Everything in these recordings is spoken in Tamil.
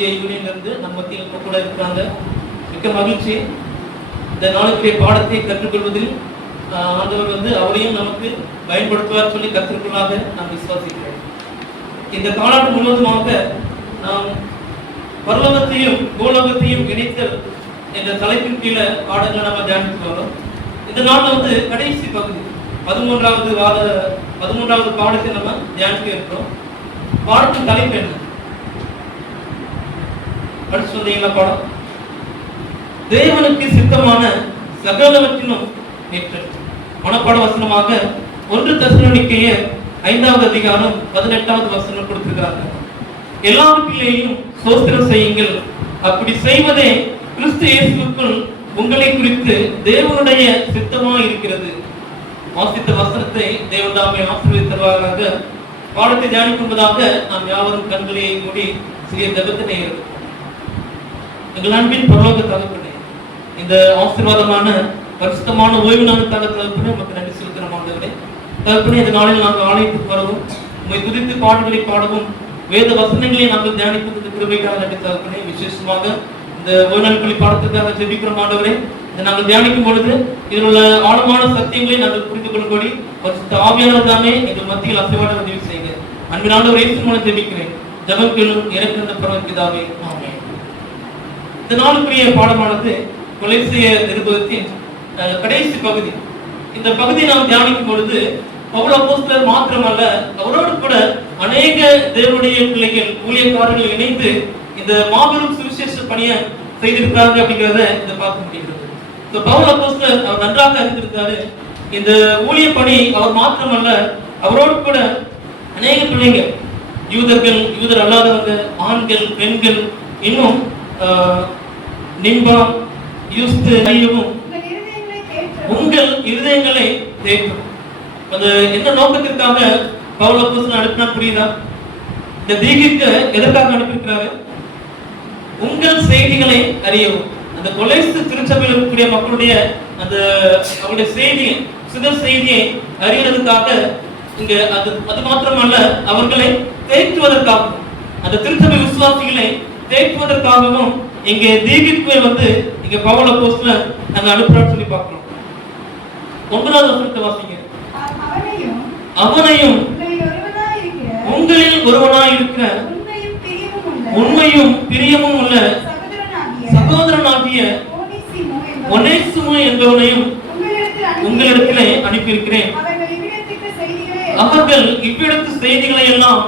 இந்திய யூனியன்லேருந்து நம்ம மத்தியில் கூட இருக்கிறாங்க. மிக்க மகிழ்ச்சி. இந்த நாளுக்குரிய பாடத்தை கற்றுக்கொள்வதில் ஆண்டவர் அவரையும் நமக்கு பயன்படுத்துவார் சொல்லி கற்றுக்கொள்ளாத நான் விசுவாசிக்கிறேன். இந்த காலாண்டு முழுவதுமாக நாம் பரலோகத்தையும் பூலோகத்தையும் இணைத்தல் என்ற தலைப்பின் கீழே பாடங்களை நம்ம தியானித்து வரோம். இந்த நாள்ல கடைசி பகுதி 13வது பாடத்தை நம்ம தியானிக்க இருக்கிறோம். பாடத்தின் தலைப்பு என்ன? படிச்சு வந்தீங்களா? பாடம் தேவனுக்கு சித்தமான சகலவற்றிலும் நேற்று மனப்பாட வசனமாக 1 தெசலோனிக்கேயர் 5வது அதிகாரம் 18வது வசனம் கொடுத்திருக்கிறாங்க. எல்லாவற்றிலேயும் ஸ்தோத்திரம் செய்யுங்கள், அப்படி செய்வதே கிறிஸ்து இயேசுவுக்குள் உங்களை குறித்து தேவனுடைய சித்தமாக இருக்கிறது. வாசித்த வசனத்தை தேவதாமே ஆசீர்வதித்து தருவாராக. பாடத்தை தியானிக்கும்பதாக நாம் யாவரும் கண்களை மூடி சிறிய ஜெபத்தினை இருக்கும். எங்கள் அன்பின் பரலோக தகப்பனே, இந்த ஆசீர்வாதமான பரிசுத்தமான ஓய்வு நாளுக்காக தகப்பனே நமக்கு நன்றி செலுத்துகிறோம். ஆண்டவரே தகப்பனே, இந்த நாளில் நாங்கள் ஆலயத்துக்கு வரவும் உண்மை துதித்து பாடல்களை பாடவும் வேத வசனங்களை நாங்கள் தியானிப்பதற்கு கிருபைக்காக நன்றி தகப்பனே. விசேஷமாக இந்த ஓய்வு நாட்களை பாடத்துக்காக ஜெபிக்கிறோம். ஆண்டவரே, இதை நாங்கள் தியானிக்கும் பொழுது இதில் உள்ள ஆழமான சத்தியங்களை நாங்கள் புரிந்து கொள்ளும்படி பரிசுத்த ஆவியானவர் தாமே எங்கள் மத்தியில் அசைவாட உதவி செய்யுங்க. அன்பின் ஆண்டவரே இயேசு மூலம் ஜெபிக்கிறேன். ஜெபம் கேளும் இறக்கிற பரமபிதாவே, ஆமென். இந்த நாளுக்குரிய பாடமானது கொலோசியர் நிருபத்தின் கடைசி பகுதி. இந்த பகுதியை நாம் தியானிக்கும் பொழுது பவுல் அப்போஸ்தலர் மாத்திரமல்ல, அவரோடு கூட அநேக தேவனுடைய பிள்ளைகள் ஊழியக்காரர்கள் இணைந்து இந்த மாபெரும் சுவிசேஷ பணியை செய்திருக்கிறாங்க அப்படிங்கிறத இதை பார்க்க முடிகிறது. பவுல் அப்போஸ்தலர் அவர் நன்றாக அறிந்திருந்தாரு. இந்த ஊழிய பணி அவர் மாத்திரமல்ல, அவரோடு கூட அநேக பிள்ளைகள், யூதர்கள், யூதர் அல்லாதவங்க, ஆண்கள், பெண்கள், இன்னும் நிம்பாம், யூஸ்து ஐயவும் உங்கள் இருதயங்களை தேற்றும். அது எந்த நோக்கத்திற்காக பவுல் அப்போஸ்தலர் அனுப்பினார் புரியுதா? இந்த தீகிக்கு எதற்காக அனுப்பியிருக்கிறாரு? உங்கள் செய்திகளை அறியவும். அந்த கொலோசு திருச்சபையில் இருக்கக்கூடிய மக்களுடைய அந்த அவருடைய செய்தியை, சுத செய்தியை அறியறதுக்காக இங்க அது மாத்திரமல்ல, அவர்களை தேற்றுவதற்காகவும், அந்த திருச்சபை விசுவாசிகளை தேற்றுவதற்காகவும் இங்கே தீகிக்குவை இங்க பவுல் அப்போஸ்தலர் நாங்க அனுப்புறான்னு சொல்லி பார்க்கிறோம். 9வது வசனத்தை வாசிங்க. அவனையும் உங்களில் ஒருவனாய் இருக்கிற உண்மையும் பிரியமும் உள்ள சகோதரனாகிய ஒனேசிமு என்பவனையும் உங்களிடத்திலே அனுப்பியிருக்கிறேன். அவர்கள் இவ்விடத்து செய்திகளை எல்லாம்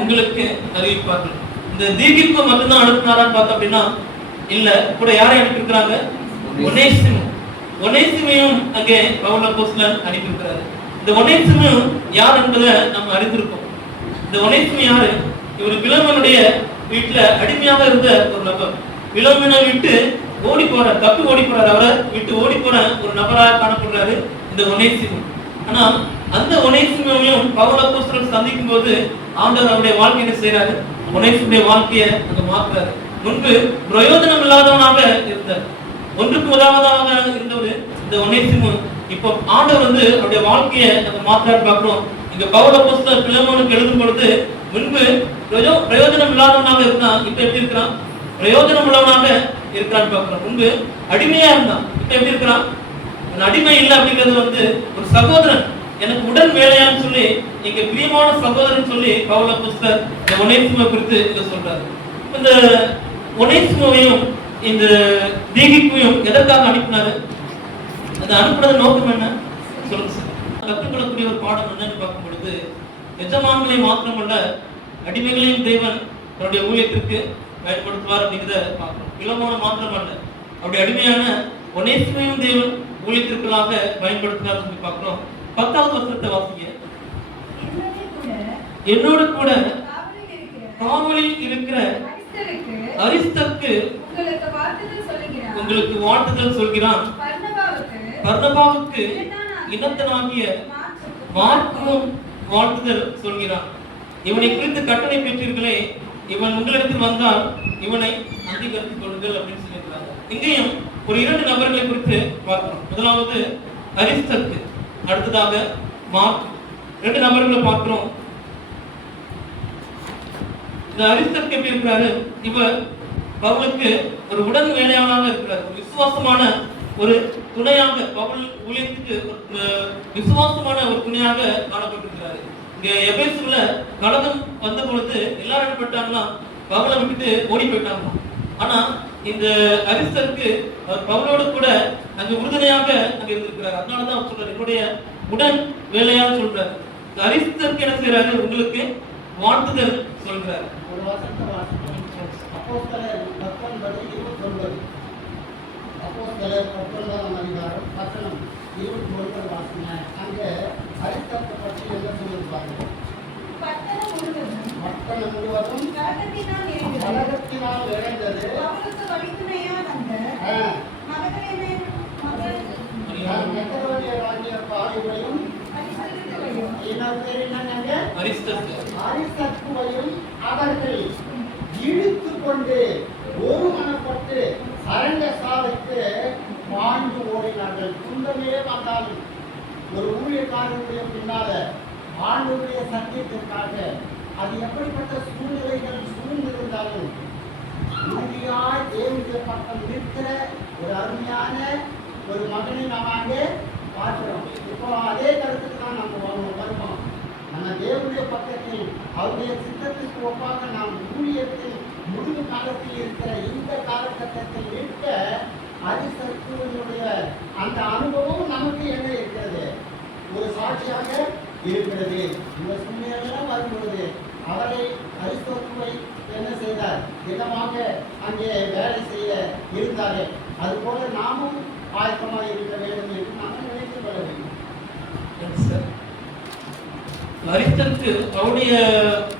உங்களுக்கு அறிவிப்பார்கள். இந்த தீகிக்கு மட்டும்தான் அனுப்பினாரான்னு பார்த்தோம் அப்படின்னா இல்ல, கூட யாரை அனுப்பியிருக்கிறாங்க? ஒனேசிமையும் அங்கே பவுல் அப்போஸ்தலர் அனுப்பியிருக்கிறாரு. இந்த ஒனேசிமு யார் என்பதை நம்ம அறிந்திருக்கோம். இந்த ஒனேசிமு யாரு? இவர் பிலோமனுடைய வீட்டுல அடிமையாக இருந்த ஒரு நபர். பிலோமனை விட்டு ஓடி போறார், தப்பி ஓடி போறார். அவரை விட்டு ஓடி போன ஒரு நபராக காணப்படுறாரு இந்த ஒனேசிமு. ஆனா அந்த ஒனேசிமையும் பவுல் அப்போஸ்தலர் சந்திக்கும் போது ஆண்டவர் அவருடைய வாழ்க்கையை என்ன செய்யறாரு? ஒனேசிமுடைய வாழ்க்கையை அங்க மாற்றுறாரு. முன்பு பிரயோஜனம் இல்லாதவனாக இருந்தார், ஒன்றுக்கு உதவாதவனாக இருந்தவர் இந்த ஒனேசிமு. இப்போ ஆண்டவர் அவருடைய வாழ்க்கையை நம்ம மாற்றாரு பார்க்கிறோம். இங்க பவுல் அப்போஸ்தலர் பிலோமோனுக்கு எழுதும் பொழுது முன்பு பிரயோஜனம் இல்லாதவனாக இருந்தான், இப்ப எப்படி இருக்கிறான்? பிரயோஜனம் உள்ளவனாக இருக்கிறான்னு பார்க்கிறோம். முன்பு அடிமையா இருந்தான், இப்ப எப்படி இருக்கிறான்? அடிமை இல்லை அப்படிங்கிறது ஒரு சகோதரன், எனக்கு உடன் வேலையான்னு சொல்லி இங்க பிரியமான சகோதரன் சொல்லி பவுல் அப்போஸ்தலர் இந்த ஒனேசிமுவை குறித்து இங்க சொல்றாரு. இந்த ஒனேசிமுவையும் இந்த தீகிக்குவையும் எதற்காக அனுப்பினாரு? அந்த அனுப்புறது நோக்கம் என்ன சொல்லுங்க சார். கற்றுக்கொள்ளக்கூடிய ஒரு பாடம் என்னன்னு பார்க்கும் பொழுது, எஜமான்களை மாத்திரமல்ல, அடிமைகளையும் தேவன் அவருடைய ஊழியத்திற்கு பயன்படுத்துவார் அப்படிங்கிறத பார்க்கணும். பிலோமோனை மாத்திரமல்ல, அவருடைய அடிமையான ஒனேசிமையும் தேவன் ஊழியத்திற்குள்ளாக பயன்படுத்துவார் சொல்லி பார்க்கிறோம். 10வது வசனத்தை வாசிங்க. என்னோடு கூட காவலில் இருக்கிற அரிஸ்தர்க்கு உங்களுக்கு வாழ்த்துதல் சொல்கிறான். பர்னபாவுக்கு இனத்தனாகிய மார்க்கும் வாழ்த்துதல் சொல்கிறான். இவனை குறித்து கட்டளை பெற்றீர்களே, இவன் உங்களிடத்தில் வந்தால் இவனை அங்கீகரித்துக் கொள்ளுங்கள் அப்படின்னு சொல்லியிருக்கிறாங்க. இங்கேயும் ஒரு 2 நபர்களை குறித்து பார்க்கிறோம். முதலாவது அரிஸ்தர்க்கு, அடுத்ததாக மார்க். 2 நபர்களை பார்க்கிறோம். இந்த அரிஸ்தர்க்கு எப்படி இருக்கிறாரு? இவர் பவுலுக்கு ஒரு உடன் வேலையாளராக இருக்கிறார். ஒரு விசுவாசமான ஒரு துணையாக, பவுல் ஊழியத்துக்கு விசுவாசமான ஒரு துணையாக காணப்பட்டிருக்கிறாரு. இங்க எபேசுல கலகம் வந்த பொழுது எல்லாரும் என்ன பண்ணிட்டாங்கன்னா பவுலை விட்டுட்டு ஓடி போயிட்டாங்க. ஆனா இந்த அரிஸ்தருக்கு அவர் பவுலோடு கூட அங்க உறுதுணையாக அங்க இருந்திருக்கிறார். அதனாலதான் அவர் சொல்றாரு, என்னுடைய உடன் வேலையாக சொல்றாரு. அரிஸ்தருக்கு என்ன செய்யறாரு? உங்களுக்கு வாழ்த்துதல் சொல்றாரு. ஒரு வசனத்தை வாசிப்போம். அப்போஸ்தலர் 19:29. அப்போஸ்தலர் 19ஆம் அதிகாரம் வசனம் 29 வாசிங்க. அங்க அரிஸ்தர்க்கை பற்றி என்ன சொல்லியிருப்பாங்க? பட்டணம் முழுவதும் கலகத்தினால் நிறைந்தது. அவருக்கு வழித்துணையா வந்த மக்களுடைய பாலிகளையும் அரிஸ்தர்க்குவையும் அவர்கள் இழுத்து கொண்டு ஒரு மனப்பட்டு அரங்க சாலைக்கு பாய்ந்து ஓடினார்கள். துன்பமே வந்தாலும் ஒரு ஊழியக்காரனுடைய பின்னால ஆண்டவருடைய சத்தியத்திற்காக அது எப்படிப்பட்ட சூழ்நிலைகள் சூழ்ந்திருந்தாலும் உறுதியாய் தேவனுடைய பக்கம் நிற்கிற ஒரு அருமையான ஒரு மகனை நாம் அங்கே பார்க்கிறோம். இப்போ அதே கருத்துக்கு தான் நம்ம வருவோம். நம்ம தேவனுடைய பக்கத்தில் அவருடைய சித்தத்திற்கு ஒப்பாக நாம் ஊழியத்தில் முடிவு காலத்தில் இருக்கிற இந்த காலகட்டத்தில் நிற்க அரிஸ்தர்க்குடைய அந்த அனுபவம் நமக்கு என்ன இருக்கிறது? ஒரு சாட்சியாக இருக்கிறது. இந்த சூழ்நிலையெல்லாம் வரும்பொழுது அவரை அரிஸ்தர்க்குவை என்ன செய்தார்? தினமாக அங்கே வேலை செய்ய இருந்தாரே. அதுபோல நாமும் ஆயத்தமாக இருக்க வேண்டும் என்று நாம் நினைத்துக் கொள்ள வேண்டும். அரிஸ்தருக்கு அவருடைய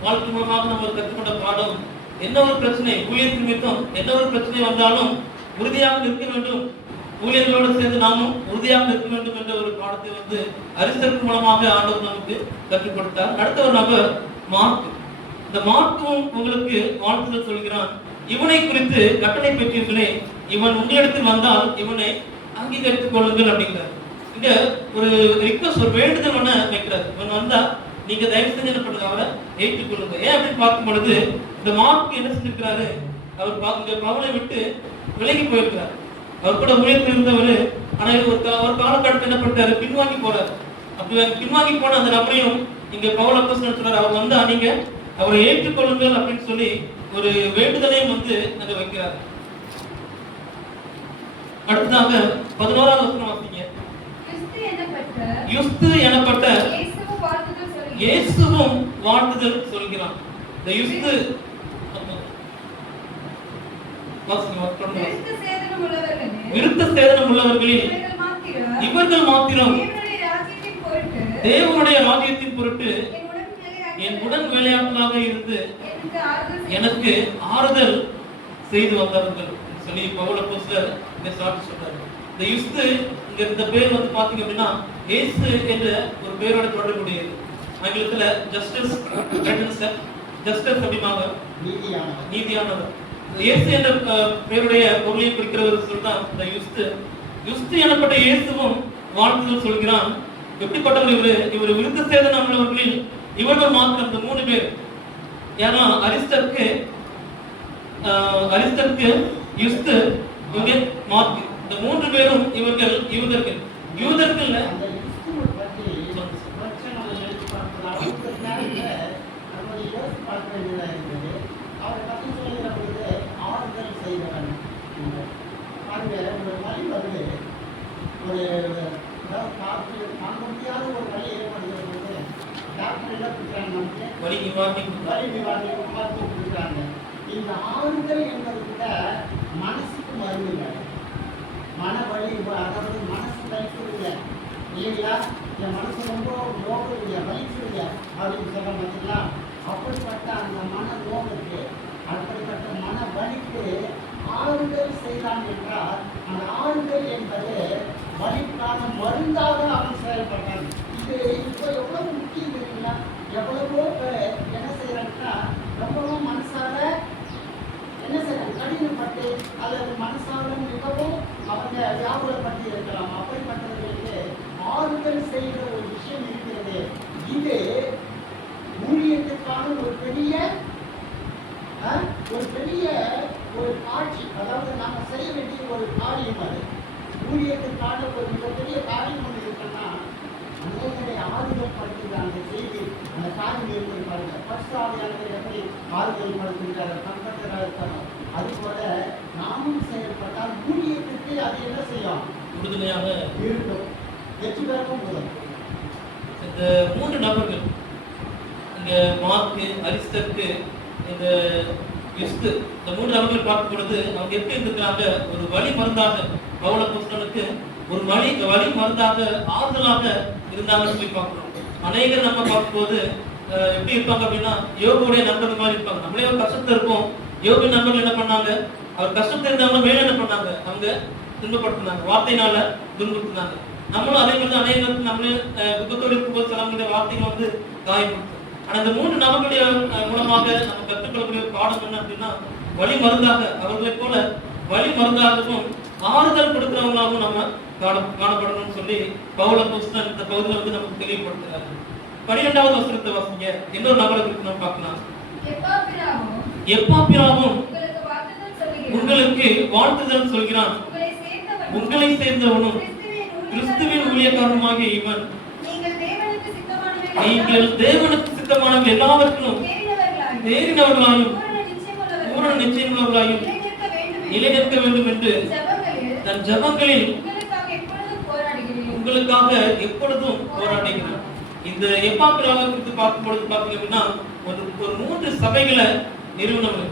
வாழ்க்கை மூலமாக நம்ம கற்றுக்கொண்ட பாடம் என்ன? ஒரு பிரச்சனை, ஊழியத்தின் நிமித்தம் என்ன ஒரு பிரச்சனை வந்தாலும் உறுதியாக நிற்க வேண்டும், ஊழியர்களோடு சேர்ந்து நாமும் உறுதியாக நிற்க வேண்டும் என்ற ஒரு பாடத்தை வந்து அரிஸ்தருக்கு மூலமாக ஆண்டவர் நமக்கு கற்றுக் கொடுத்தார். அடுத்த ஒரு நபர் மார்க். இந்த மார்க்கும் உங்களுக்கு வாழ்த்துதல் சொல்கிறான். இவனை குறித்து கட்டளை பெற்றீர்களே, இவன் உங்களிடத்தில் வந்தால் இவனை அங்கீகரித்துக் கொள்ளுங்கள் அப்படிங்கிறார். இங்க ஒரு ரிக்வஸ்ட், ஒரு வேண்டுதல் ஒண்ணு வைக்கிறார். இவன் வந்தா நீங்க தயவு செஞ்சு என்ன பண்ணுங்க, அவரை ஏற்றுக்கொள்ளுங்க. ஏன் அப்படின்னு பார்க்கும் பொழுது இந்த மார்க் என்ன செஞ்சிருக்கிறாரு? அவர் பவுலை விட்டு விலகி போயிருக்கிறார். அவர் கூட ஊழியத்தில் இருந்தவர். ஆனா ஒரு காலகட்டத்தில் என்ன பண்ணிட்டாரு? பின்வாங்கி போறாரு. அப்படி பின்வாங்கி போன அந்த நபரையும் இங்க பவுல் அப்போஸ்தலன் சொல்றாரு, அவர் வந்தா நீங்க அவரை ஏற்றுக்கொள்ளுங்கள் அப்படின்னு சொல்லி ஒரு வேண்டுதலையும் வந்து அங்க வைக்கிறார். அடுத்ததாக 11ஆம் வசனம் வாசிங்க. யுஸ்து எனப்பட்ட இயேசுவும் வாழ்த்துதல் சொல்கிறான். இந்த யுஸ்து விருத்த சேதனம் உள்ளவர்களில் இவர்கள் மாத்திரம் தேவனுடைய ராஜ்யத்தின் பொருட்டு என் உடன் வேலையாட்களாக இருந்து எனக்கு ஆறுதல் செய்து வந்தவர்கள் சொல்லி பவுல் அப்போஸ்தலர் இந்த சாட்சி சொல்றாரு. இந்த யுஸ்து இங்க இந்த பேர் வந்து பாத்தீங்க அப்படின்னா இயேசு என்ற ஒரு பேரோட தொடர்புடையது. ஆங்கிலத்துல ஜஸ்டிஸ் அப்படிமாக நீதியானவர். இயேசு என்ற பேருடைய பொருளை குறிக்கிற ஒரு சொல் தான் இந்த யுஸ்து. யுஸ்து எனப்பட்ட இயேசுவும் வாழ்த்துதல் சொல்கிறான். எப்படிப்பட்டவர் இவரு? இவர் விருத்த சேதனம் உள்ளவர்களில் இவர்கள் மாத்திரம் இந்த 3 பேர். ஏன்னா அரிஸ்தர்க்கு யுஸ்து, இவங்க மார்க், இந்த 3 பேரும் இவர்கள் யூதர்கள். யூதர்கள்ல வலி நிவாரணி கொடுக்குறாங்க. இந்த ஆறுதல் என்பது கூட மனசுக்கு மருந்துங்க. மன வலி, அதாவது மனசு வலிக்குதுங்க இல்லைங்களா? என் மனசு ரொம்ப நோக்குதுங்க, வலிக்குதுங்க அப்படின்னு சொல்ல பார்த்தீங்களா? அப்படிப்பட்ட அந்த மன நோக்குக்கு, அப்படிப்பட்ட மன வலிக்கு ஆறுதல் செய்தான் என்றால் அந்த ஆறுதல் என்பது வலிக்கான மருந்தாக அவன் செயல்பட்டான். இது இப்போ எவ்வளவு முக்கியம் தெரியுங்களா? எவ்வளவோ பேர் என்ன செய்யறாங்கன்னா ரொம்பவும் மனசால என்ன செய்யறாங்க, கடினப்பட்டு அல்லது மனசால மிகவும் அவங்க வியாபாரப்பட்டு இருக்கலாம். அப்படிப்பட்டவர்களுக்கு ஆறுதல் செய்கிற ஒரு விஷயம் இருக்கிறது. இது ஊழியத்துக்கான ஒரு பெரிய ஒரு பெரிய ஒரு காட்சி, அதாவது நாம செய்ய வேண்டிய ஒரு காரியம். அது ஊழியத்துக்கான ஒரு மிகப்பெரிய காரியம் ஒன்று இருக்குன்னா அநேகரை ஆறுதல் படுத்துகிற அந்த செய்தி, அந்த காரியம் எப்படி பாருங்க. பரிசுத்தாவியானவர் எப்படி ஆறுதல் படுத்துகிறார், கம்பெட்டராக இருக்கணும். அதுபோல நாமும் செயல்பட்டால் ஊழியத்துக்கு அது என்ன செய்யும், உறுதுணையாக இருக்கும், வெற்றி பெறவும் உதவும். இந்த 3 நபர்கள் இங்க மார்க்கு, அரிஸ்டர்க்கு, இந்த யுஸ்து, இந்த 3 நபர்கள் பார்க்கும் பொழுது அவங்க எப்படி இருந்திருக்கிறாங்க, ஒரு வழி மருந்தாக பவுல அப்போஸ்தலனுக்கு ஒரு வழி மருந்தாக ஆறுதலாக இருந்தாங்கன்னு சொல்லி பார்க்கிறோம். அநேகர் நம்ம பார்க்கும்போது எப்படி இருப்பாங்க அப்படின்னா யோகுடைய நண்பர்கள் மாதிரி இருப்பாங்க. நம்மளே ஒரு கஷ்டத்துல இருப்போம், யோகு நண்பர்கள் என்ன பண்ணாங்க, அவர் கஷ்டத்துல இருந்தவங்க மேல என்ன பண்ணாங்க, அவங்க துன்பப்படுத்தினாங்க, வார்த்தையினால துன்பப்படுத்தினாங்க. நம்மளும் அதே மாதிரி தான் அநேகருக்கு நம்மளே துக்கத்தோடு இருக்கும்போது சில வார்த்தைகள் வந்து காயப்படுத்தும். ஆனா இந்த 3 நபர்களுடைய மூலமாக நம்ம கற்றுக்கொள்ளக்கூடிய பாடம் என்ன அப்படின்னா வழி மருந்தாக, அவர்களை போல வழி மருந்தாகவும் ஆறுதல் கொடுக்கிறவங்களாகவும் நம்ம காணப்படணும்னு சொல்லி பவுல் அப்போஸ்தலன் இந்த பகுதியில் வந்து நமக்கு தெளிவுபடுத்துறாரு. 12வது வசனத்தை வாசிங்க. இன்னொரு நபரை குறித்து நம்ம பார்க்கலாம். எப்பாப்பிராவும் உங்களுக்கு வாழ்த்துதல் சொல்கிறான், உங்களை சேர்ந்தவனும் கிறிஸ்துவின் ஊழியக்காரனுமாகிய இவன் நீங்கள் தேவனுக்கு சித்தமானவர்கள் எல்லாவற்றிலும் தேறினவர்களாயும் பூரண நிச்சயமுள்ளவர்களாயும் நிலைநிற்க வேண்டும் என்று தன் ஜெபங்களில் உங்களுக்காக எப்பொழுதும் போராடுகிறார். இந்த எப்பாப்பிராவை குறித்து பார்க்கும்பொழுது பார்த்தீங்க அப்படின்னா ஒரு 3 சபைகளை நிறுவனம்,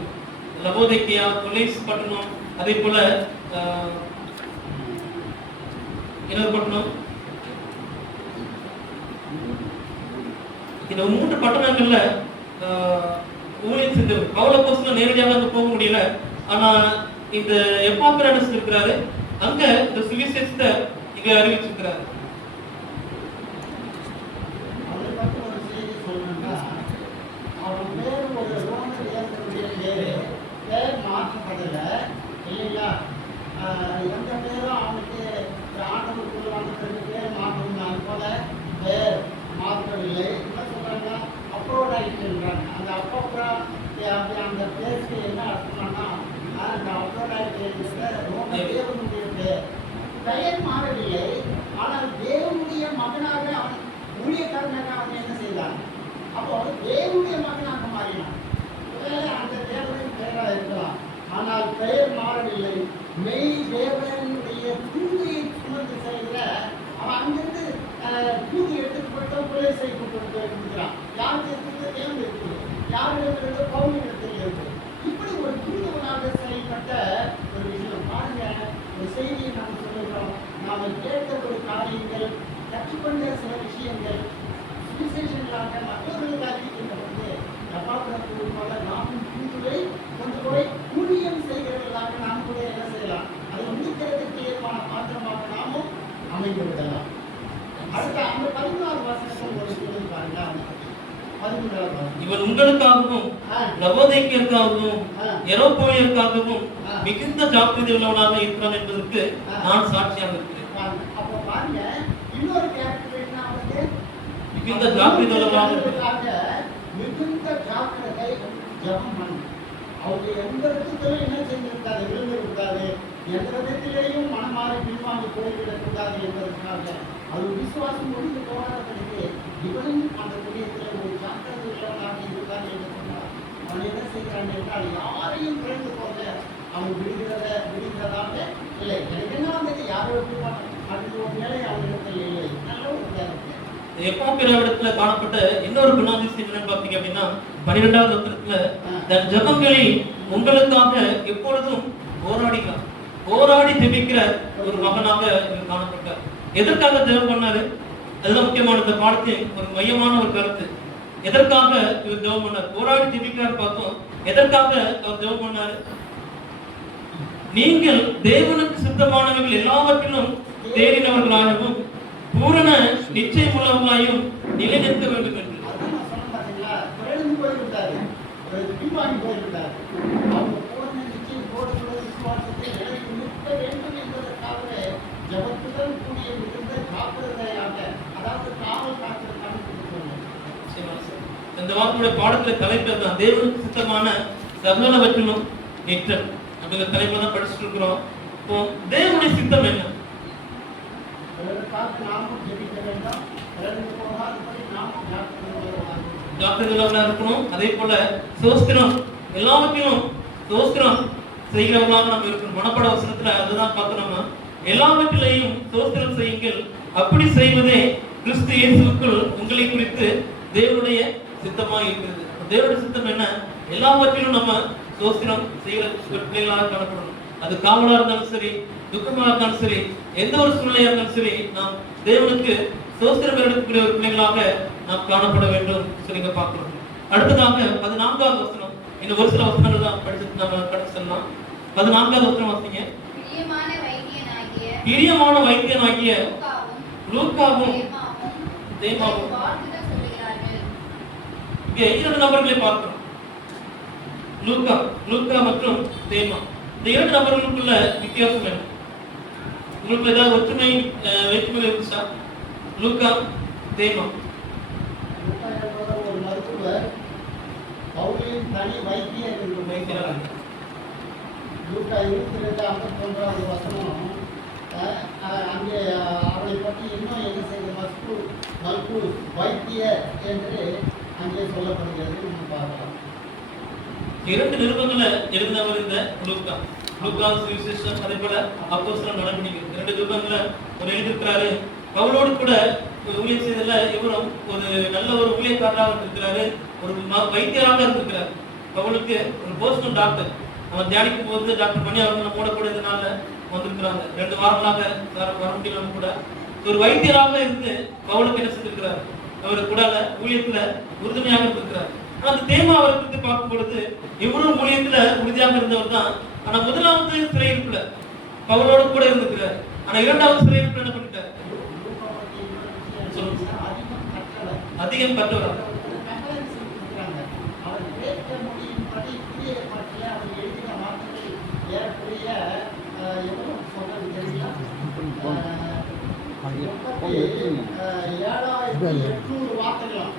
லவோதிக்கேயா, கொலோஸ் பட்டணம், அதே போல இன்னொரு பட்டணம். இந்த 3 பட்டணங்கள்ல ஊழியம் செஞ்சவர் பவுல் அப்போஸ்தலன் நேரடியாக அங்க போக முடியல. ஆனா இந்த எப்பாப்பிரானஸ் இருக்கிறாரு, அங்க இந்த சுவிசேஷத்தை இங்க அறிவிச்சிருக்கிறாரு. அவரை பற்றி ஒரு செய்தி சொல்லணும்னா, அவன் பேர் ஒரு ரோமர் ஏற்படுத்திய பேர் மாற்றப்படல இல்லைங்களா? எந்த பேரும் அவனுக்கு ஆண்டவருக்குள்ள வந்ததுக்கு பேர் மாற்றணும். அது போல பேர் மாற்றவில்லை. என்ன சொல்றாங்க, அப்ரோடைட்ன்றாங்க. அந்த அப்போப்ரா அந்த பேருக்கு என்ன அர்த்தம்னா அந்த அப்ரோடைட் ரோம தேவனுடைய பேர். பெயர் மாறவில்லை, ஆனால் தேவனுடைய மகனாக அவன் ஊழியக்காரனாக அவன் என்ன செய்தான், அப்போ தேவனுடைய மகனாக மாறினான். அந்த தேவனின் பெயராக இருக்கலாம், ஆனால் பெயர் மாறவில்லை. மெய் தேவனுடைய தூதியை சுமந்து செய்கிற அவன் அங்கிருந்து தூதி எடுத்துட்டு போயிட்டு கொலை செய்து கொடுக்கிறான். யாருக்கு இருக்குது, தேவன் இருக்குது, யாரிடமிருந்து பவுனிடத்தில் இருக்குது. இப்படி ஒரு தூதுவனாக செயல்பட்ட ஒரு விஷயம் பாருங்க. ஒரு செய்தியை நாம் சொல்லுகிறோம், நாம் கேட்ட ஒரு காரியங்கள், கற்றுக்கொண்ட சில விஷயங்கள் சுவிசேஷங்களாக மற்றவர்களுக்கு அறிவிக்கின்ற பொழுது எப்பாப்பிராவை போல நாமும் தூதுவை கொண்டு போய் ஊழியம் செய்கிறவர்களாக நாம் கூட என்ன செய்யலாம், அதை முடிக்கிறதுக்கு ஏற்பான பாத்திரமாக நாமும் அமைந்து விடலாம். அடுத்த அந்த 14வது வசனத்தில் ஒரு சொல்லுங்க பாருங்க. 13வது வசனம், இவன் உங்களுக்காகவும் லவோதிக்கேயருக்காகவும் எரோப்போலியருக்காகவும் மிகுந்த ஜாக்கிரதை உள்ளவனாக இருக்கிறான் என்பதற்கு நான் சாட்சியாக இருக்கிறேன். அப்போ பாருங்க, இன்னொரு கேரக்டர் என்ன, அவருக்கு மிகுந்த ஜாக்கிரதை உள்ளவனாக மிகுந்த ஜாக்கிரதை ஜபம் பண்ணு. அவங்க எந்த விதத்திலும் என்ன செஞ்சிருக்காது, விழுந்திருக்காது, எந்த விதத்திலேயும் மனமாறி பின்வாங்கி போய்விடக்கூடாது என்பதற்காக அது விசுவாசம் முடிந்து போராட்டத்திற்கு இவனும் அந்த புண்ணியத்தில் ஒரு ஜாக்கிரதை உள்ளவனாக இருக்காது என்று சொன்னார். அவன் என்ன செய்கிறான் என்றால் யாரையும் பிறந்து போக அவன் விடுகிறதாக இல்லை. எனக்கு என்ன வந்தது, யாரோ அது ஒரு நிலை அவனிடத்தில் இல்லை. நல்ல ஒரு உதாரணம். எப்பாப்பிராவிடத்துல காணப்பட்ட இன்னொரு குணாதிசயம் என்னன்னு பார்த்தீங்க அப்படின்னா 12வது வசனத்துல தன் ஜெபங்களில் உங்களுக்காக எப்பொழுதும் போராடி ஜெபிக்கிற ஒரு மகனாக இவர் காணப்பட்டார். எதற்காக ஜெபம் பண்ணாரு, அதுதான் முக்கியமான இந்த பாடத்தின் ஒரு மையமான ஒரு கருத்து. எதற்காக இவர் ஜெபம் பண்ணார், போராடி ஜெபிக்கிறார் பார்த்தோம். எதற்காக அவர் ஜெபம் பண்ணாரு, நீங்கள் தேவனுக்கு சித்தமானவர்கள் எல்லாவற்றிலும் தேறினவர்களாகவும் பூரண நிச்சயமுள்ளவர்களாயும் நிலைநிற்க வேண்டும் என்று. இந்த வாக்குடைய பாடத்துல தலைப்பு தான் தேவனுக்கு சித்தமான சகலவற்றிலும் நிற்றல் அப்படிங்கிற தலைப்புல தான் படிச்சுட்டு இருக்கிறோம். இப்போ தேவனுடைய சித்தம் என்ன? ஜாக்கிரதையா இருக்கணும். அதே போல சோஸ்திரம் எல்லாவற்றிலும் சோஸ்திரம் செய்கிறவர்களாக நம்ம இருக்கணும். மனப்பாட வசனத்துல அதுதான் பார்க்கணும்னா எல்லாவற்றிலையும் சோஸ்திரம் செய்யுங்கள், அப்படி செய்வதே கிறிஸ்து இயேசுவுக்குள் உங்களை குறித்து தேவனுடைய சித்தமா இருக்கிறது. தேவனுடைய சித்தம் என்ன? எல்லாவற்றிலும் நம்ம சோஸ்திரம் செய்கிற பிள்ளைகளாக காணப்படணும். அது காவலா இருந்தாலும் சரி, துக்கமா இருந்தாலும் சரி, எந்த ஒரு சூழ்நிலையா இருந்தாலும் சரி, நாம் தேவனுக்கு சோஸ்திரம் எடுக்கக்கூடிய ஒரு பிள்ளைகளாக நாம் காணப்பட வேண்டும் சொல்லி பார்க்கிறோம். அடுத்ததாக 14வது வசனம். இன்னும் ஒரு சில வசனங்கள் தான் படிச்சு நம்ம கடந்து செல்லலாம். 14வது வசனம் வாசிங்க. பிரியமான வைத்தியனாகிய லூக்காவும் தேமாவும். இங்க இரண்டு நபர்களை பார்க்கிறோம். லூக்கா மற்றும் தேமா. இந்த இரண்டு நபர்களுக்குள்ள வித்தியாசம் என்ன? உங்களுக்கு ஏதாவது ஒற்றுமை வேற்றுமை இருந்துச்சா? லூக்கா தேமா. ஒரு மருத்துவர், பவுலின் தனி வைத்தியர் என்று வைக்கிறார். லூக்கா 22:51 வசனம். அங்கே அவளை பற்றி இன்னும் என்ன செய்த மல்கு வைத்தியர் என்று அங்கே சொல்லப்படுகிறது. பார்க்கலாம். இரண்டு நிருபங்களை எழுதினவர் இந்த லூக்கா. லூக்கா சுவிசேஷம், அதே போல அப்போஸ்தலர் நடவடிக்கைகள், இரண்டு நிருபங்களை ஒரு எழுதியிருக்கிறாரு. பவுலோடு கூட ஊழியம் செய்ததுல இவரும் ஒரு நல்ல ஒரு ஊழியக்காரராக இருந்திருக்கிறாரு, ஒரு வைத்தியராக இருந்திருக்கிறார். பவுலுக்கு ஒரு போஸ்டல் டாக்டர் நம்ம தியானிக்கும் போது டாக்டர் பண்ணி அவங்க நம்ம கூட இதனால வந்திருக்கிறாங்க. 2 வாரங்களாக வர முடியல கூட. ஒரு வைத்தியராக இருந்து பவுலுக்கு என்ன செஞ்சிருக்கிறார்? அவர் கூட ஊழியத்துல உறுதுணையாக இருந்திருக்கிறார். ஆனா அந்த தேமா அவரை பற்றி பார்க்கும் பொழுது இவரும் ஊழியத்துல உறுதியாக இருந்தவர் தான். ஆனா முதலாவது சிறையிருப்புல பவுலோடு கூட இருந்திருக்கிறார். ஆனா இரண்டாவது சிறையிருப்புல என்ன பண்ணிட்டார்? அதிகம் கற்றவர்.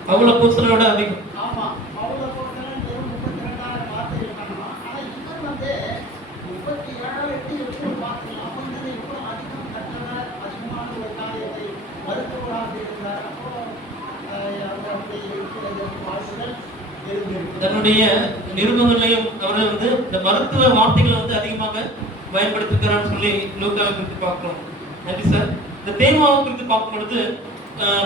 பவுல் அப்போஸ்தலரோட அதிகம். ஆமா, பவுல் அப்போஸ்தலன் 32,000 வார்த்தைகள் காணலாம். ஆனா இவர் வந்து 37,800 வார்த்தைகள். அவங்களுக்கு இவ்வளவு அதிகம் கற்றவர், அதிகமான ஒரு காரியத்தை மருத்துவராக இருந்தார். அப்போ அவருடைய இருக்கிறது வார்த்தைகள் இருந்திருக்கு. தன்னுடைய நிருபங்களையும் அவர் வந்து இந்த மருத்துவ வார்த்தைகளை வந்து அதிகமாக பயன்படுத்திக்கிறான்னு சொல்லி லூக்காவை குறித்து பார்க்கிறோம். நன்றி சார். இந்த தேமாவை குறித்து பார்க்கும் பொழுது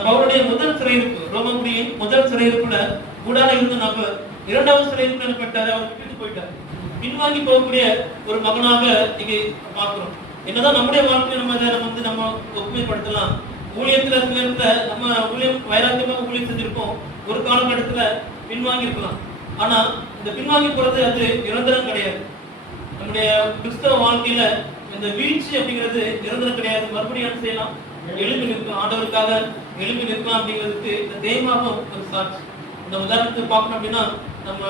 பவுலுடைய முதல் சிறையிருப்பு, ரோமபுரியின் முதல் சிறையிருப்புல கூடால இருந்த நபர் இரண்டாவது சிறையிருப்புல என்ன பண்ணிட்டாரு? அவர் விட்டுட்டு போயிட்டார். பின்வாங்கி போகக்கூடிய ஒரு மகனாக இங்கே பார்க்கிறோம். என்னதான் நம்முடைய வாழ்க்கையை நம்ம ஒப்புமைப்படுத்தலாம். ஊழியத்துல சில நேரத்துல நம்ம ஊழியம் வைராக்கியமாக ஊழியம் செஞ்சிருக்கோம், ஒரு காலகட்டத்துல பின்வாங்கி இருக்கலாம். ஆனா இந்த பின்வாங்கி போறது அது நிரந்தரம் கிடையாது. நம்முடைய கிறிஸ்தவ வாழ்க்கையில இந்த வீழ்ச்சி அப்படிங்கிறது நிரந்தரம் கிடையாது. மறுபடியும் என்ன செய்யலாம்? எழுப்பி நிற்கும். ஆண்டவருக்காக எழுப்பி நிற்கலாம் அப்படிங்கிறதுக்கு இந்த தேமாவும் ஒரு சாட்சி. இந்த உதாரணத்தை பார்க்கணும் அப்படின்னா நம்ம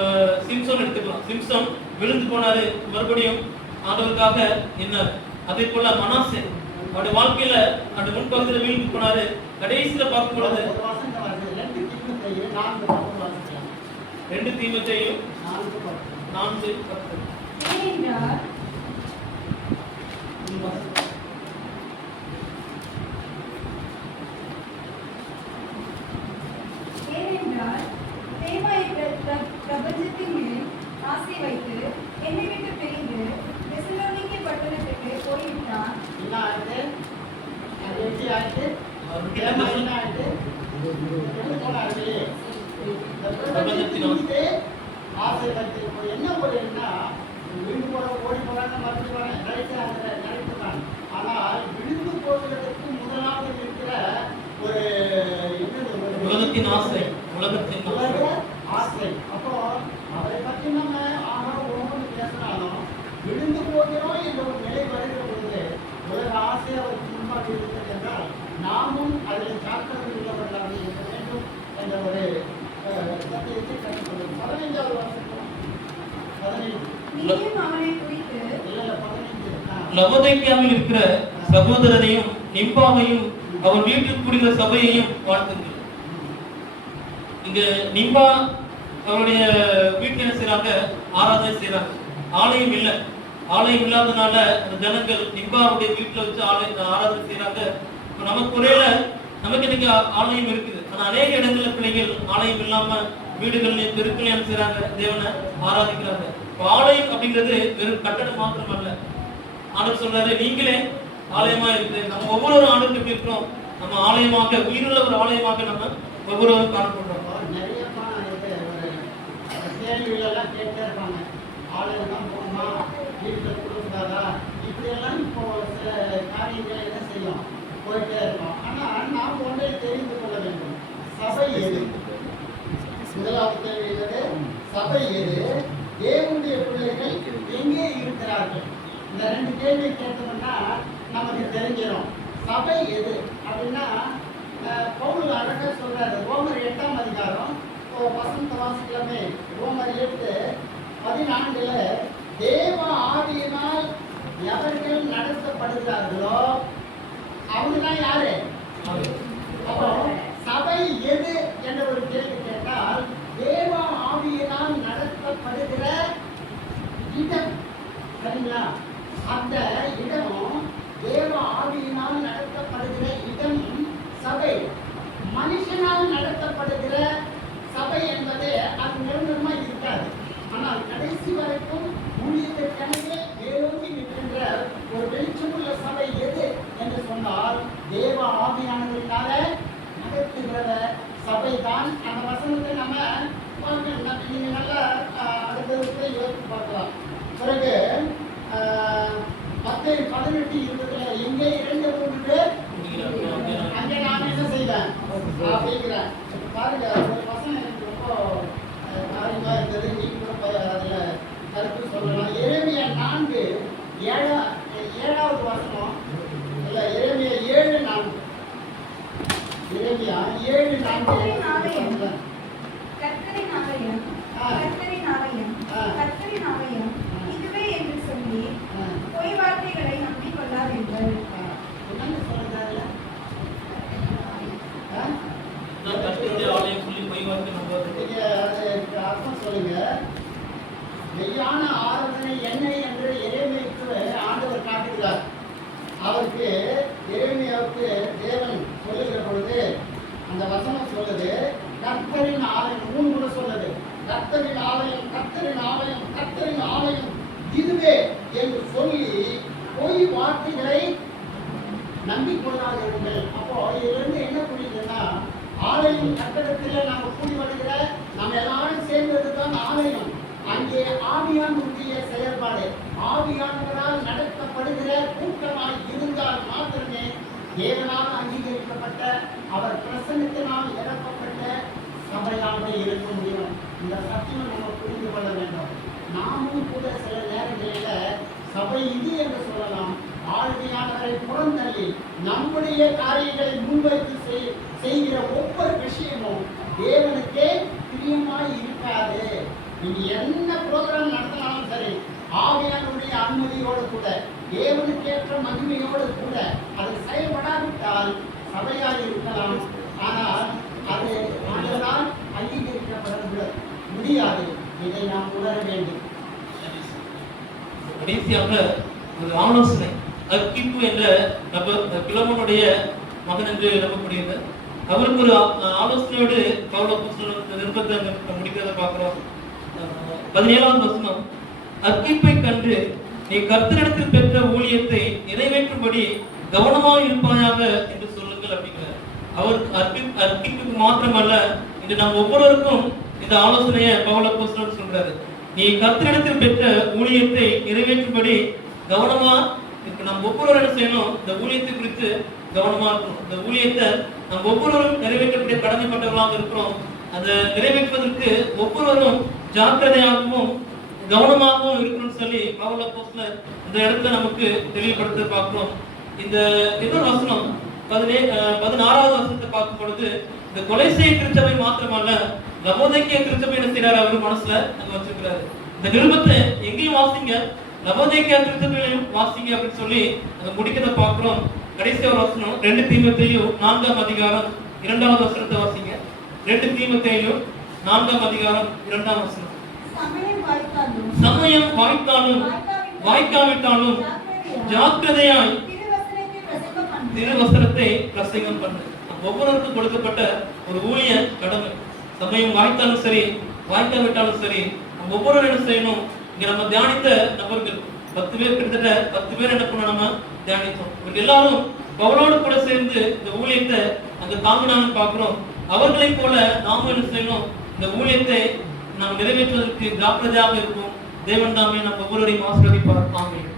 சிம்சோன் எடுத்துக்கலாம். சிம்சோன் விழுந்து போனாரு, மறுபடியும் ஆண்டவருக்காக நின்னார். அதே போல மனாசே அவருடைய வாழ்க்கையில அந்த முன்பகுதியில் விழுந்து போனாரு, கடைசியில பார்க்கும் பொழுது 2 தீமோத்தேயு 4:10. பிரபஞ்சத்தின் மேல் ஆசை வைத்து என்னை விட்டு பிரிந்து தெசலோனிக்கே பட்டணத்துக்கு போய்விட்டான். என்ன ஒரு விழுந்து போற ஓடி போறாங்க, மறுபடியும் நினைக்கிறான். ஆனால் விழுந்து போவதற்கு முதலாவது இருக்கிற ஒரு உலகத்தின் ஆசை, உலகத்தின் ஆசை. அப்போ அவரை பற்றி நம்ம ஒவ்வொன்று பேசினாலும் விழுந்து போகிறோம் என்ற ஒரு நிலை வருகிற பொழுது உலக ஆசை அவருக்கு முன்பாக இருக்கிறது என்றால் நாமும் அதில் சாக்கிரதை உள்ளவர்களாக இருக்க வேண்டும் என்ற ஒரு சத்தியத்தை கற்றுக்கொள்ளும். 15வது வருஷம் 15 லவோதிக்கேயாவில் இருக்கிற சகோதரரையும் நிம்பாவையும் அவர் வீட்டில் கூடுகிற சபையையும் வாழ்த்துங்கள். இங்க நிம்பா அவருடைய வீட்டுல என்ன செய்யறாங்க, ஆராதனை செய்யறாங்க. ஆலயம் இல்லை, ஆலயம் இல்லாதனால அந்த ஜனங்கள் நிம்பாவுடைய வீட்டுல வச்சு ஆராதனை செய்யறாங்க. இப்ப நமக்கு ஒரேல நமக்கு இன்னைக்கு ஆலயம் இருக்குது, ஆனா அநேக இடங்கள்ல பிள்ளைகள் ஆலயம் இல்லாம வீடுகள்லயும் தெருக்களையும் செய்யறாங்க, தேவனை ஆராதிக்கிறாங்க. இப்ப ஆலயம் அப்படிங்கிறது வெறும் கட்டடம் மாத்திரம் அல்ல. ஆண்டவர் சொல்றாரு, நீங்களே ஆலயமா இருக்குது. நம்ம ஒவ்வொரு ஆண்டுக்கு எப்படி இருக்கிறோம், நம்ம ஆலயமாக, உயிருள்ள ஒரு ஆலயமாக நம்ம ஒவ்வொருவரும் காணப்படுறோம். நிறைய கேள்விகளெல்லாம் கேட்டே இருப்பாங்க. ஆலயம் தான் போகணுமா, வீட்டில் கொடுக்காதா, இப்படியெல்லாம் இப்போ சில காரியங்களை என்ன செய்யும், போயிட்டே இருக்கோம். ஆனால் நாம் ஒன்றை தெரிந்து கொள்ள வேண்டும், சபை எது? முதலாவது கேள்வி என்னது? சபை எது? தேவனுடைய பிள்ளைகள் எங்கே இருக்கிறார்கள்? இந்த ரெண்டு கேள்வி கேட்டோம்னா நமக்கு தெரிஞ்சிடும் சபை எது அப்படின்னா. பவுல் அழகா சொல்றாரு, ரோமர் 8ஆம் அதிகாரம் வசந்த வாசிக்கலாமே. ரோமர் 8:14 தேவ ஆவியினால் எவர்கள் நடத்தப்படுகிறார்களோ அவங்க தான் யாரு? அப்போ சபை எது என்ற ஒரு கேள்வி கேட்டால், தேவ ஆவியினால் நடத்தப்படுகிற இடம், சரிங்களா? அந்த இடமும் தேவ ஆவியினால் நடத்தப்படுகிற இடம் சபை. மனுஷனால் நடத்தப்படுகிற சபை என்பது அது நிரந்தரமா இருக்காது. ஆனால் கடைசி வரைக்கும் ஊழியத்திற்கெனவே வேரூன்றி நிற்கின்ற ஒரு வெளிச்சமுள்ள சபை எது என்று சொன்னால், தேவ ஆவியானவர்களால நடத்துகிற சபை தான். அந்த வசனத்தை நம்ம பார்க்கணும். நீங்க நல்லா அடுத்த யோசித்து பார்க்கலாம். பிறகு 10:18 எங்கே 2-3 பேர் அங்கே நான் என்ன செய்வேன் அப்படிங்கிறேன். பாருங்க, ஒரு வசனம் எனக்கு ரொம்ப காரியமா இருந்தது. நீங்க கூட அதுல கருத்து சொல்லலாம். எரேமியா 4:7 வசனம் இல்ல, எரேமியா 7:4. எரேமியா 7:4. கர்த்தரின் ஆலயம், கர்த்தரின் ஆலயம், கர்த்தரின் ஆலயம் இதுவே என்று சொல்லி பொய் வார்த்தைகளை நம்பிக் கொள்ளாதீர்கள். என்னன்னு சொல்றாரு? கர்த்தருடைய ஆலயம் சொல்லி பொய் வார்த்தை நம்புவது. நீங்க அதுக்கு அர்த்தம் சொல்லுங்க. மெய்யான ஆராதனை என்ன என்று எரேமியாவுக்கு ஆண்டவர் காட்டுகிறார். அவருக்கு எரேமியாவுக்கு தேவன் சொல்லுகிற பொழுது அந்த வசனம் சொல்லுது, கர்த்தரின் ஆலயம் 3 முறை சொல்லுது. கர்த்தரின் ஆலயம், கர்த்தரின் ஆலயம், கர்த்தரின் ஆலயம் இதுவே என்று சொல்லி பொய் வார்த்தைகளை நம்பிக்கொள்ளாதீர்கள். அப்போ இதிலிருந்து என்ன புரியுதுன்னா, ஆலயம் கட்டடத்தில் நாம கூடி வருகிற நம்ம எல்லாரும் சேர்ந்தது தான் ஆலயம். அங்கே ஆவியானவருடைய செயல்பாடு, ஆவியானவரால் நடத்தப்படுகிற கூட்டமாய் இருந்தால் மாத்திரமே தேவனால் அங்கீகரிக்கப்பட்ட, அவர் பிரசன்னத்தினால் நிரப்பப்பட்ட சபையாக இருக்க முடியும். இந்த சத்தியம் நம்ம புரிந்து கொள்ள வேண்டும். நாமும் கூட சில நேரங்களில் சபை இது என்று சொல்லலாம், ஆளுமையானவரை புறந்தள்ளி நம்முடைய காரியங்களை முன்வைத்து செய்கிற ஒவ்வொரு விஷயமும் தேவனுக்கே பிரியமாய் இருக்காது. நீங்க என்ன ப்ரோக்ராம் நடத்தினாலும் சரி, ஆவியானுடைய அனுமதியோடு கூட, தேவனுக்கேற்ற மகிமையோடு கூட அது செயல்படாவிட்டால் சபையாக இருக்கலாம். ஆனால் அது ஆண்டவரால் அங்கீகரிக்கப்பட முடியாது. இதை நாம் உணர வேண்டும். கடைசியாக ஒரு ஆலோசனை, அர்க்கிப்பு என்ற நபர், பிலமோனுடைய மகன் என்று நம்பக்கூடியது. அவருக்கு ஒரு ஆலோசனையோடு பவுல் அப்போஸ்தலன் நிருபத்தை முடிக்கிறத பார்க்கிறோம். 17வது வசனம், அர்க்கிப்பை கண்டு நீ கர்த்தரிடத்தில் பெற்ற ஊழியத்தை நிறைவேற்றும்படி கவனமாக இருப்பாயாக என்று சொல்லுங்கள் அப்படிங்கிறார். அவர் அர்க்கிப்புக்கு மாத்திரமல்ல, இது நம்ம ஒவ்வொருவருக்கும் இந்த ஆலோசனையை பவுல் அப்போஸ்தலன் சொல்றாரு. நீ கர்த்தரிடத்தில் பெற்ற ஊழியத்தை நிறைவேற்றும்படி கவனமா இப்ப நம்ம ஒவ்வொருவரும் என்ன செய்யணும், இந்த ஊழியத்தை குறித்து கவனமா இருக்கணும். இந்த ஊழியத்தை நம்ம ஒவ்வொருவரும் நிறைவேற்றக்கூடிய கடமைப்பட்டவர்களாக இருக்கிறோம். அதை நிறைவேற்றுவதற்கு ஒவ்வொருவரும் ஜாக்கிரதையாகவும் கவனமாகவும் இருக்கணும்னு சொல்லி பவுல் அப்போஸ்தலன் இந்த இடத்துல நமக்கு தெளிவுபடுத்த பார்க்கிறோம். இந்த இன்னொரு வசனம் 16வது வசனத்தை பார்க்கும் பொழுது, இந்த கொலைசேய திருச்சபை மாத்திரமல்ல, லவோதிக்கேய திருச்சபை என்ன செய்யறாரு, அவர் மனசுல அங்க வச்சிருக்கிறாரு. இந்த நிருபத்தை எங்கேயும் வாசிங்க, லவோதிக்கேய திருச்சபையிலையும் வாசிங்க அப்படின்னு சொல்லி அங்க முடிக்கிறத பார்க்கிறோம். கடைசி ஒரு வசனம் 2 தீமோத்தேயு 4ஆம் அதிகாரம் 2வது வசனத்தை வாசிங்க. 2 தீமோத்தேயு 4ஆம் அதிகாரம் 2ஆம் வசனம். சமயம் வாய்த்தாலும் சமயம் வாய்த்தாலும் வாய்க்காவிட்டாலும் ஜாக்கிரதையாய் திருவசனத்தை பிரசங்கம் பண்ணு. திருவசனத்தை பிரசங்கம் பண்ணு. ஒவ்வொருவருக்கும் கொடுக்கப்பட்ட ஒரு ஊழிய கடமை. சமயம் வாய்த்தாலும் சரி வாய்க்காவிட்டாலும் சரி நம்ம ஒவ்வொருவரும் என்ன செய்யணும்? இங்க நம்ம தியானித்த நபர்கள் 10 பேர், கிட்டத்தட்ட 10 பேர் என்ன பண்ண நம்ம தியானித்தோம். இவங்க எல்லாரும் பவுலோடு கூட சேர்ந்து இந்த ஊழியத்தை அங்க தாங்கினான்னு பார்க்கிறோம். அவர்களை போல நாமும் என்ன செய்யணும்? இந்த ஊழியத்தை நாம் நிறைவேற்றுவதற்கு ஜாக்கிரதையாக இருக்கும். தேவன் தாமே நம்ம ஒவ்வொருவரையும் ஆசீர்வதிப்பார். ஆமென்.